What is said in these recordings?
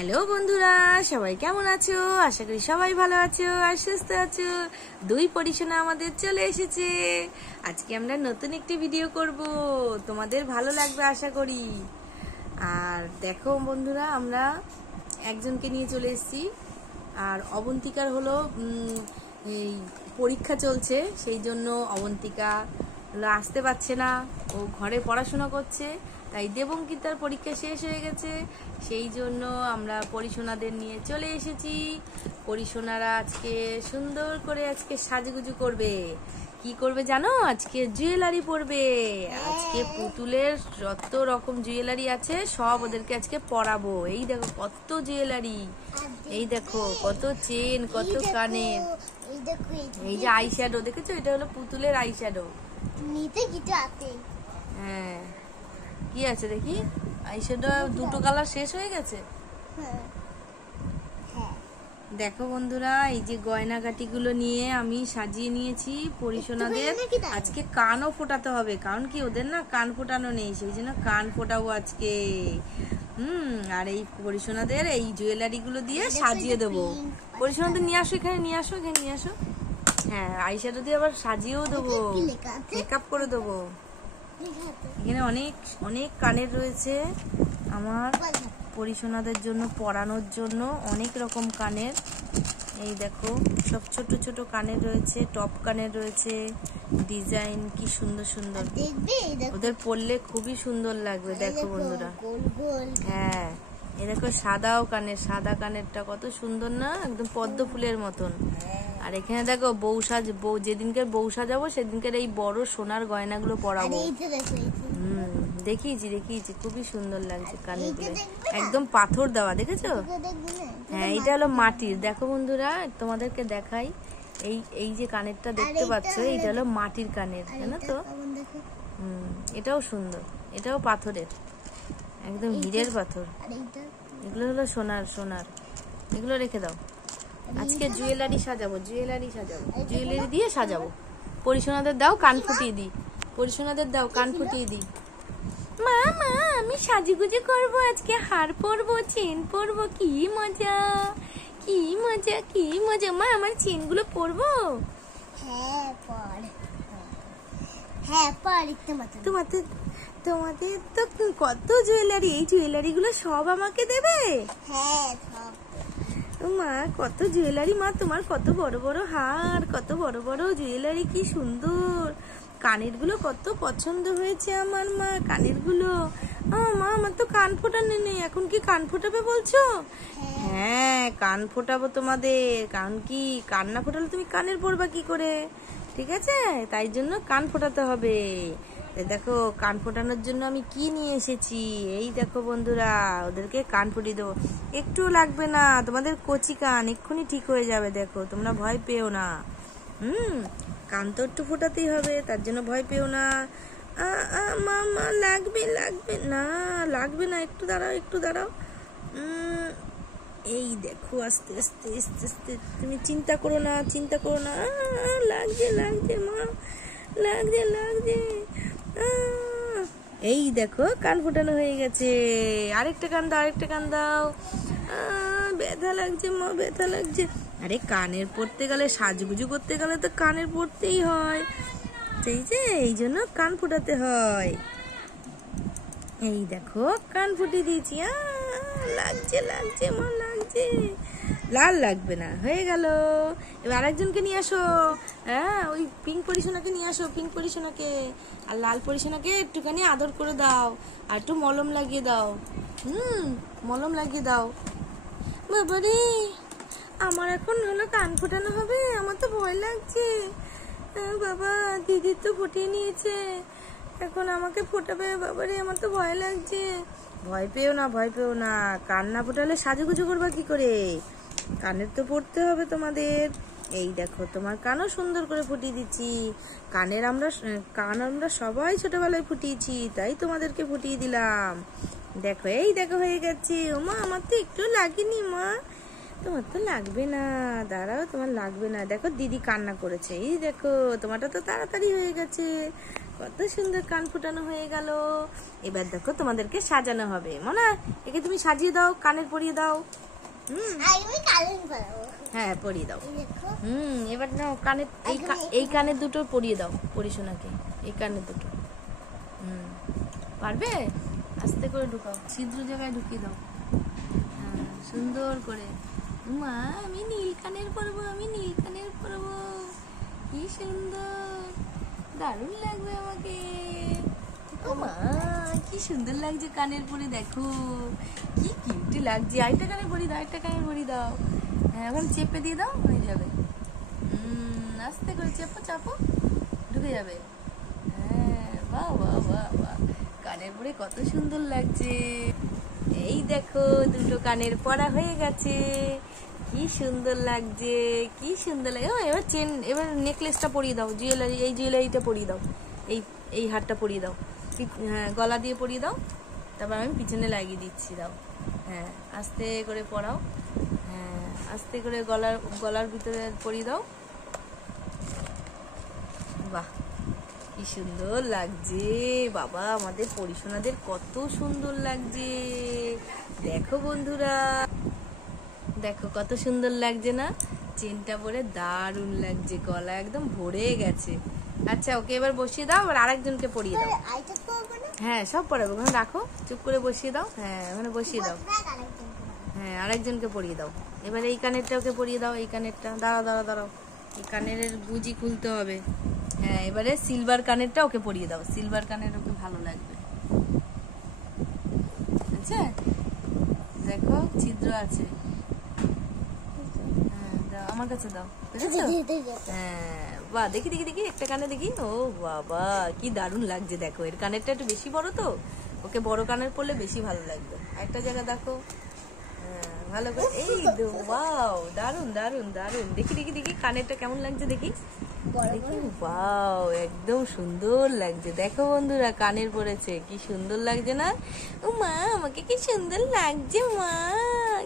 Hello বন্ধুরা, সবাই কেমন আছো? আশা করি সবাই ভালো আছো আর সুস্থ আছো। দুই পরিশোনা আমাদের চলে এসেছে। আজকে আমরা নতুন একটি ভিডিও করব, তোমাদের ভালো লাগবে আশা করি। আর দেখো বন্ধুরা, আমরা একজনকে নিয়ে চলে এসেছি। আর অবন্তিকার হলো এই পরীক্ষা চলছে, সেই জন্য অবন্তিকা আসতে পারছে না। ও ঘরে পড়াশোনা করছে, তাই দেবঙ্কিতার পরীক্ষা শেষ হয়ে গেছে, সেই জন্য আমরা পরিশোনাদের নিয়ে চলে এসেছি। পরিশোনারা আজকে সুন্দর করে আজকে সাজুগুজু করবে। কি করবে জানো? আজকে জুয়েলারি পরবে। আজকে পুতুলের যত রকম জুয়েলারি আছে সব ওদেরকে আজকে পরাবো। এই দেখো কত জুয়েলারি, এই দেখো কত চেন, কত কানের, এই যে আইশ্যাডো দেখেছো? এটা হলো পুতুলের আইশ্যাডো। হ্যাঁ, কি আছে দেখি? আইশ্যাডো দুটো কালার শেষ হয়ে গেছে। দেখো বন্ধুরা, এই যে গয়নাগাটি গুলো নিয়ে আমি সাজিয়ে নিয়েছি পরিশোনাদের। আজকে কানও ফোটাতে হবে, কারণ কি ওদের না কান ফোটানো নেই, সেই জন্য কান ফোটাবো আজকে। আর এই পরিশোনাদের এই জুয়েলারি গুলো দিয়ে সাজিয়ে দেবো। পরিশোনাদের নিয়ে আসো, এখানে নিয়ে আসো, এখানে নিয়ে আসো। হ্যাঁ, আইশ্যাডো দিয়ে আবার সাজিয়েও দেবো, মেকআপ করে দেবো। এখানে অনেক অনেক কানের রয়েছে আমার পরিশোনাদের জন্য, পরানোর জন্য অনেক রকম কানের। এই দেখো সব ছোট ছোট কানের রয়েছে, টপ কানের রয়েছে, ডিজাইন কি সুন্দর সুন্দর, ওদের পরলে খুবই সুন্দর লাগবে। দেখো বন্ধুরা, হ্যাঁ এই দেখো সাদাও কানের, সাদা কানেরটা কত সুন্দর না, একদম পদ্ম ফুলের মতন। আর এখানে দেখো বউ যেদিনকে বউ সাজাবো সেদিনকে এই বড় সোনার গয়নাগুলো পরাবো। দেখিয়েছি খুবই সুন্দর লাগছে কানেরগুলো, একদম পাথর দেওয়া, দেখেছো? হ্যাঁ, এটা হলো মাটির। দেখো বন্ধুরা, তোমাদেরকে দেখাই, এই যে কানেরটা দেখতে পাচ্ছ, এইটা হলো মাটির কানের, জানো তো? এটাও সুন্দর, এটাও পাথরের, একদম হীরের পাথর। এগুলো হলো সোনার। এগুলো রেখে দাও। আজকে জুয়েলারি সাজাবো, জুয়েলারি দিয়ে সাজাবো। পরিশোনাদের দাও কান ফুটিয়ে দিই, মা আমি সাজুগুজু করবো আজকে, হার পরবো, চেন পরবো, কি মজা। মা আমার চেন গুলো পরবো। তোমাদের তো কত জুয়েলারি, এই জুয়েলারি গুলো সব আমাকে দেবে? মা কত জুয়েলারি, মা তোমার কত বড় বড় হার, কত বড় বড় জুয়েলারি, কি সুন্দর। কানের গুলো কত পছন্দ হয়েছে আমার, মা কানের গুলো। মা আমার তো কান ফোটানো নেই, এখন কি কান ফোটাবে বলছো? হ্যাঁ, কান ফোটাবো তোমাদের, কারণ কি কান না ফোটালে তুমি কানের পরবা কি করে? ঠিক আছে, তাই জন্য কান ফোটাতে হবে। দেখো কান ফোটানোর জন্য আমি কি নিয়ে এসেছি, এই দেখো বন্ধুরা, ওদেরকে কান ফুটিয়ে দেবো। একটু লাগবে না, তোমাদের কচি কান এক্ষুনি ঠিক হয়ে যাবে। দেখো তোমরা ভয় পেও না। কান তো একটু ফোটাতেই হবে, তার জন্য ভয় পেও না। মা লাগবে না, একটু দাঁড়াও। এই দেখো আস্তে আস্তে, তুমি চিন্তা করো না। লাগছে মা, লাগছে। এই দেখো কান ফোটানো হয়ে গেছে। আরেকটা কান দাও। ব্যথা লাগছে মা, ব্যথা লাগছে। আরে কানের পরতে গেলে, সাজগুজু করতে গেলে তো কানের পরতেই হয়, এই জন্য কান ফোটাতে হয়। এই দেখো কান ফুটিয়ে দিয়েছি। লাগছে মা, লাগছে। লাল লাগবে না, হয়ে গেল। এবার আরেকজনকে নিয়ে আসো। হ্যাঁ, ওই পিঙ্ক পরিশোনাকে নিয়ে আসো, আর লাল পরিশোনাকে একটুখানি আদর করে দাও, আর একটু মলম লাগিয়ে দাও। বাবারে, আমার এখন হলো কান ফোটানো হবে, আমার তো ভয় লাগছে। বাবা, দিদি তো ফুটিয়ে নিয়েছে, এখন আমাকে ফোটাবে। বাবারে, আমার তো ভয় লাগছে। ভয় পেও না, কান না ফোটালে সাজুগুজু করবা কি করে? কানের তো পড়তে হবে তোমাদের। এই দেখো তোমার কানও সুন্দর করে ফুটিয়ে দিচ্ছি। কান আমরা সবাই ছোটবেলায় ফুটিয়েছি, তাই তোমাদেরকে ফুটিয়ে দিলাম। দেখো, এই দেখো হয়ে গেছে। ওমা, আমার তো একটু লাগেনি মা। তোমার তো লাগবে না, দাঁড়াও, তোমার লাগবে না। দেখো দিদি কান্না করেছে, এই দেখো তোমারটা তো তাড়াতাড়ি হয়ে গেছে। কত সুন্দর কান ফোটানো হয়ে গেল। এবার দেখো তোমাদেরকে সাজানো হবে। মনা, একে তুমি সাজিয়ে দাও, কানের পরিয়ে দাও। হ্যাঁ, পরিয়ে দাও। এবার নাও কানের, এই কানের দুটো পরিয়ে দাও পরিশোনাকে, এই কানের দুটো। পারবে? আস্তে করে ঢুকাও, ছিদ্র জায়গায় ঢুকিয়ে দাও। হ্যাঁ, সুন্দর করে। মা, আমি নীল কানের পরবো, আমি নীল কানের পরবো। কি সুন্দর, দারুণ লাগবে আমাকে। ও মা, কি সুন্দর লাগছে কানের পরে, দেখো কি কিউট লাগছে। আরেকটা কানে পরি দাও, আরেকটা কানে পরি দাও। হ্যাঁ, এখন চেপে দিয়ে দাও, হয়ে যাবে। আস্তে করে চেপো, চাপো, ঢুকে যাবে। হ্যাঁ, বাহ বাহ বাহ বাহ, কানের পরে কত সুন্দর লাগছে। এই দেখো, দুটো কানের পরা হয়ে গেছে। কি সুন্দর লাগছে, কি সুন্দর লাগে। এবার চেন, এবার নেকলেসটা পরিয়ে দাও, জুয়েলারি, এই জুয়েলারিটা পরিয়ে দাও, এই হারটা পরিয়ে দাও। হ্যাঁ, গলা দিয়ে পরিয়ে দাও, তারপর আমি পিছনে লাগিয়ে দিচ্ছি। দাও। হ্যাঁ, আস্তে করে পরাও। হ্যাঁ, আস্তে করে গলার ভিতরে পরিয়ে দাও। বাহ, কি সুন্দর লাগছে বাবা, আমাদের পরিশোনাদের কত সুন্দর লাগছে। দেখো বন্ধুরা, দেখো কত সুন্দর লাগছে না? চেনটা পরে দারুণ লাগছে, গলা একদম ভরে গেছে। আচ্ছা, ওকে এবার বসিয়ে দাও, আর আরেকজনকে পরিয়ে দাও। হ্যাঁ, সব পরাবো, ওখানে রাখো, চুপ করে বসিয়ে দাও। হ্যাঁ, ওখানে বসিয়ে দাও। হ্যাঁ, আরেকজনকে পরিয়ে দাও। এবার এই কানেরটা ওকে পরিয়ে দাও, এই কানেরটা। দাঁড়াও দাঁড়াও দাঁড়াও, এই কানের গুজি খুলতে হবে। হ্যাঁ, এবারে সিলভার কানেরটা ওকে পরিয়ে দাও, সিলভার কানের ওকে ভালো লাগবে। আচ্ছা, দেখো ছিদ্র আছে। হ্যাঁ, দাও, আমার কাছে দাও। হ্যাঁ, বাহ, দেখি দেখি দেখি, একটা কানে দেখি। ও বাবা, কি দারুণ লাগছে। দেখো, এর কানেরটা একটু বেশি বড় তো, ওকে বড় কানের পরলে বেশি ভালো লাগবে। একটা জায়গা দেখো। হ্যাঁ, ভালো করে। এই তো, ওয়াও, দারুণ দারুণ দারুণ। দেখি দেখি দেখি, কানেরটা কেমন লাগছে দেখি। ওয়াও, একদম সুন্দর লাগছে। দেখো বন্ধুরা, কানের পরেছে, কি সুন্দর লাগছে না? ও মা, আমাকে কি সুন্দর লাগছে মা,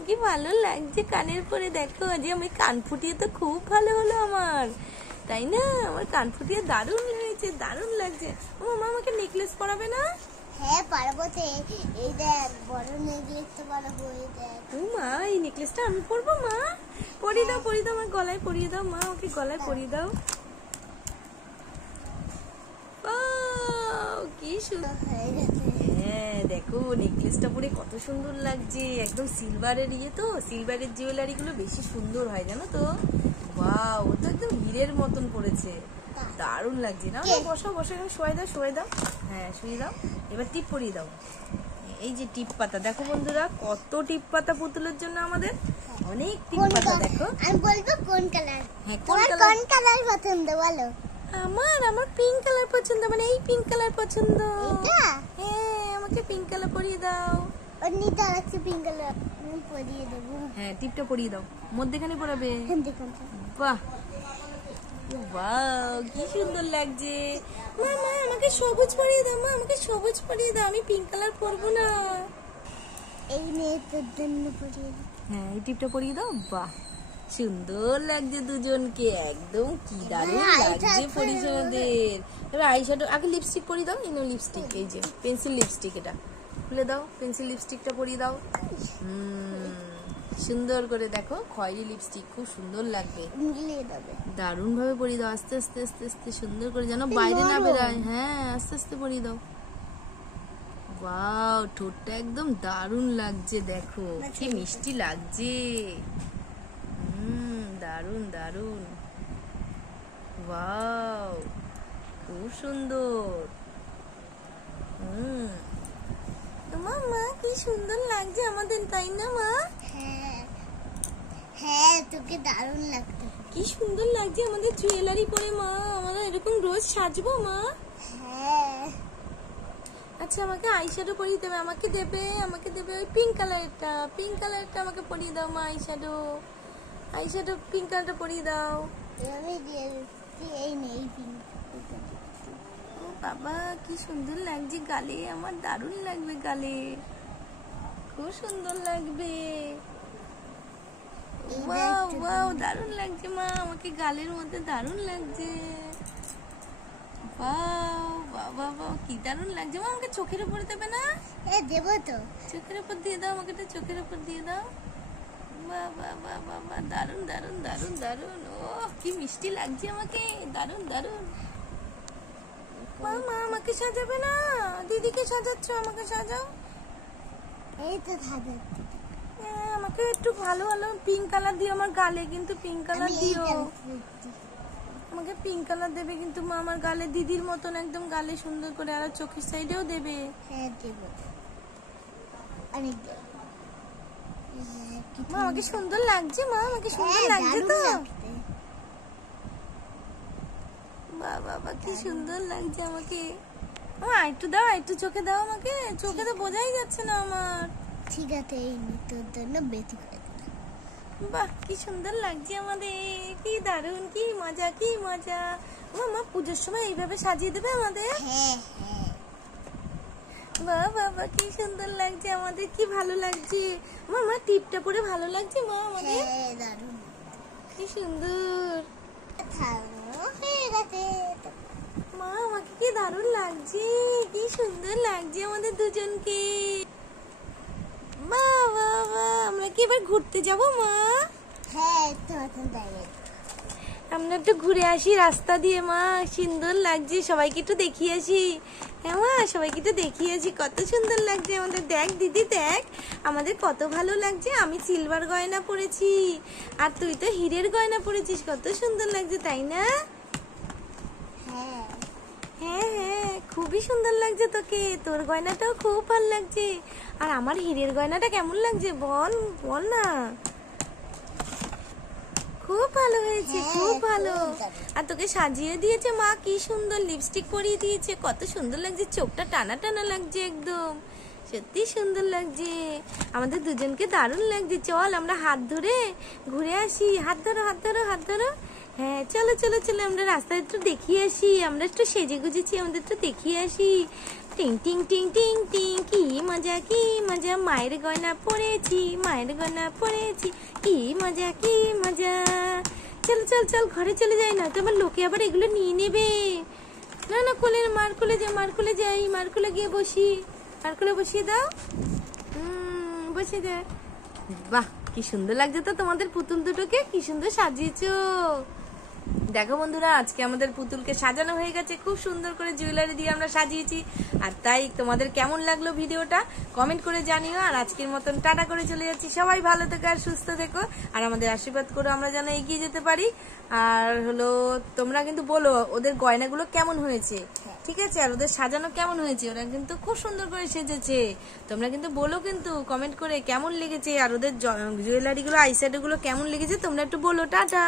কি ভালো লাগছে কানের পরে। দেখো, আজ আমি কান ফুটিয়ে তো খুব ভালো হলো আমার, তাই না? আমার কান ফুটিয়ে দারুণ হয়েছে, দারুণ লাগছে। ও মা, আমাকে নেকলেস পরাবে না? হ্যাঁ, পারবো তো। এই দেখ, বড় নেকলেসটা পরাবো। এই দেখ। ও মা, এই নেকলেসটা আমি পরবো মা? পরিয়ে দাও, পরিয়ে দাও, আমার গলায় পরিয়ে দাও মা, ওকে গলায় পরিয়ে দাও। কি সুন্দর হয়ে গেছে। হ্যাঁ, দেখো নেকলেসটা পরে কত সুন্দর লাগছে। একদম সিলভারের তো, সিলভারের জুয়েলারি গুলো বেশি সুন্দর হয়, জানো তো? ওয়াও, ও তো একদম হীরের মতন পড়েছে, দারুণ লাগছে না? বসো বসো, শোয়াই দাও, শোয়াই দাও। হ্যাঁ, শুয়ে দাও। এবার টিপ পরিয়ে দাও। এই যে টিপ পাতা, দেখো বন্ধুরা, কত টিপ পাতা পুতুলের জন্য আমাদের, অনেক টিপ পাতা। দেখো, আমি বলবো কোন কালার। হ্যাঁ, কোন কালার পছন্দ বলো? আমার পিঙ্ক কালার পছন্দ, মানে এই পিঙ্ক কালার পছন্দ। এটা? হ্যাঁ, আমাকে পিঙ্ক কালার পরিয়ে দাও। অন্যটা আছে পিঙ্ক কালার, আমি পরিয়ে দেব। হ্যাঁ, টিপটা পরিয়ে দাও, মধ্যখানে পরাবে। বাহ, ওয়াও, কি সুন্দর লাগছে। মা, আমাকে সবুজ পরিয়ে দাও, মা, আমাকে সবুজ পরিয়ে দাও, আমি পিঙ্ক কালার পরবো না। এই মেয়েটার জন্য পরিয়ে দাও। হ্যাঁ, এই টিপটা পরিয়ে দাও। বাহ, সুন্দর লাগছে দুজনকে, একদম কি দারুণ লাগছে পরিজনদের। এবার আইশ্যাডো, আগে লিপস্টিক পরিয়ে দাও। এই নাও লিপস্টিক, এই যে পেন্সিল লিপস্টিক, এটা খুলে দাও, পেন্সিল লিপস্টিকটা পরিয়ে দাও। সুন্দর করে, দেখো খয়েরি লিপস্টিক, খুব সুন্দর লাগবে, দারুণ ভাবে পরিয়ে দাও। আস্তে আস্তে আস্তে আস্তে সুন্দর করে, যেন বাইরে না বেরোয়। হ্যাঁ, আস্তে আস্তে পরিয়ে দাও। ওয়াও, ঠোঁটটা একদম দারুণ লাগছে, দেখো কি মিষ্টি লাগছে। দারুণ দারুণ, ওয়াও, খুব সুন্দর। মা, কি সুন্দর লাগছে আমাদের, তাই না মা? হ্যাঁ, তোকে দারুণ লাগছে। কি সুন্দর লাগছে আমাদের জুয়েলারি পরে মা, আমরা এরকম রোজ সাজবো মা। হ্যাঁ। আচ্ছা, আমাকে আইশ্যাডো পরিয়ে দেবে, আমাকে দেবে ওই পিঙ্ক কালারটা, পিঙ্ক কালারটা আমাকে পরিয়ে দাও মা। আইশ্যাডো পিঙ্ক কালারটা পরিয়ে দাও। ও বাবা, কি সুন্দর লাগছে গালে আমার, দারুণ লাগবে গালে, খুব সুন্দর লাগবে। ওয়াও ওয়াও, দারুণ লাগছে মা, আমাকে গালের মধ্যে দারুণ লাগছে। ওয়াও বাবা বাবা কি দারুণ লাগছে মা, আমাকে চোখের উপরে দেবে না? দেবো তো। চোখের উপর দিয়ে দাও, আমাকে তো চোখের উপর দিয়ে দাও। বাবা বাবা বাবা দারুণ দারুণ দারুণ দারুণ, ও কি মিষ্টি লাগছে আমাকে, দারুণ দারুণ। মা মা আমাকে সাজাবে না? দিদিকে সাজাচ্ছ, আমাকে সাজাও। এই তো ধাঁধা। আমাকে একটু ভালো ভালো পিঙ্ক কালার দিও আমার গালে, কিন্তু পিঙ্ক কালার দিও। আমাকে পিঙ্ক কালার দেবে কিন্তু মা আমার গালে, দিদির মতন একদম গালে সুন্দর করে, আর চোখের সাইডেও দেবে। হ্যাঁ দেবো, অনেক মা আমাকে সুন্দর লাগছে, মা আমাকে সুন্দর লাগছে তো। বাবা কি সুন্দর লাগছে আমাকে। মা একটু দাও, একটু চোখে দাও আমাকে, চোখে তো বোঝাই যাচ্ছে না আমার। ঠিক আছে, এই তোর জন্য বেশি করে দিলাম। বাহ কি সুন্দর লাগছে আমাদের, কি দারুণ, কি মজা কি মজা। মা পুজোর সময় এইভাবে সাজিয়ে দেবে আমাদের? হ্যাঁ হ্যাঁ। বাহ বাবা কি সুন্দর লাগছে আমাদের, কি ভালো লাগছে। মা টিপটা পরে ভালো লাগছে মা আমাদের, হ্যাঁ দারুণ, কি সুন্দর। হয়ে গেছে। মা আমাকে কি দারুণ লাগছে, কি সুন্দর লাগছে আমাদের দুজনকে। বাবা আমরা কি এবার ঘুরতে যাব মা? হ্যাঁ একটু মতন যাবে। আমরা একটু ঘুরে আসি রাস্তা দিয়ে মা, সুন্দর লাগছে, সবাইকে একটু দেখিয়ে আসি। হ্যাঁ মা সবাইকে একটু দেখিয়ে আসি, কত সুন্দর লাগছে আমাদের। দেখ দিদি দেখ আমাদের কত ভালো লাগছে, আমি সিলভার গয়না পরেছি আর তুই তো হীরের গয়না পরেছিস, কত সুন্দর লাগছে তাই না? হ্যাঁ হ্যাঁ হ্যাঁ খুবই সুন্দর লাগছে তোকে, তোর গয়নাটাও খুব ভালো লাগছে। আর আমার হীরের গয়নাটা কেমন লাগছে বল বল না। খুব ভালো হয়েছে, খুব ভালো। আর তোকে সাজিয়ে দিয়েছে মা, কি সুন্দর লিপস্টিক পরিয়ে দিয়েছে, কত সুন্দর লাগছে, চোখটা টানা টানা লাগছে একদম, সত্যি সুন্দর লাগছে আমাদের দুজনকে, দারুণ লাগছে। চল আমরা হাত ধরে ঘুরে আসি, হাত ধরো হাত ধরো হাত ধরো। হ্যাঁ চলো চলো চলো আমরা রাস্তায় একটু দেখিয়ে আসি, আমরা একটু সেজে গুজেছি, আমাদের একটু দেখিয়ে আসি। টিং টিং টিং টিং টিং, কি মজা কি মজা, মায়ের গয়না পরেছি মায়ের গয়না পরেছি, কি মজা কি মজা। চল চল চল ঘরে চলে যাই, না তোমার লোকে আবার এগুলো নিয়ে নেবে। না না কোলে, মার কোলে যাই, মার কোলে যাই, মার কোলে গিয়ে বসি, মার কোলে বসিয়ে দাও, বসিয়ে দে। বাহ কি সুন্দর লাগছে তো তোমাদের পুতুল দুটোকে, কি সুন্দর সাজিয়েছো। দেখো বন্ধুরা আজকে আমাদের পুতুলকে সাজানো হয়ে গেছে, খুব সুন্দর করে জুয়েলারি দিয়ে আমরা সাজিয়েছি। আর তাই তোমাদের কেমন লাগলো ভিডিওটা কমেন্ট করে জানিও। আর আজকের মতন টাটা করে চলে যাচ্ছি, সবাই ভালো থেকো আর সুস্থ থেকো, আর আমাদের আশীর্বাদ করো আমরা যেন এগিয়ে যেতে পারি। আর হলো তোমরা কিন্তু বলো ওদের গয়নাগুলো কেমন হয়েছে, ঠিক আছে, আর ওদের সাজানো কেমন হয়েছে, ওরা কিন্তু খুব সুন্দর করে সেজেছে। তোমরা কিন্তু বলো কিন্তু কমেন্ট করে কেমন লেগেছে, আর ওদের জুয়েলারি গুলো আইশ্যাডো গুলো কেমন লেগেছে তোমরা একটু বলো। টাটা।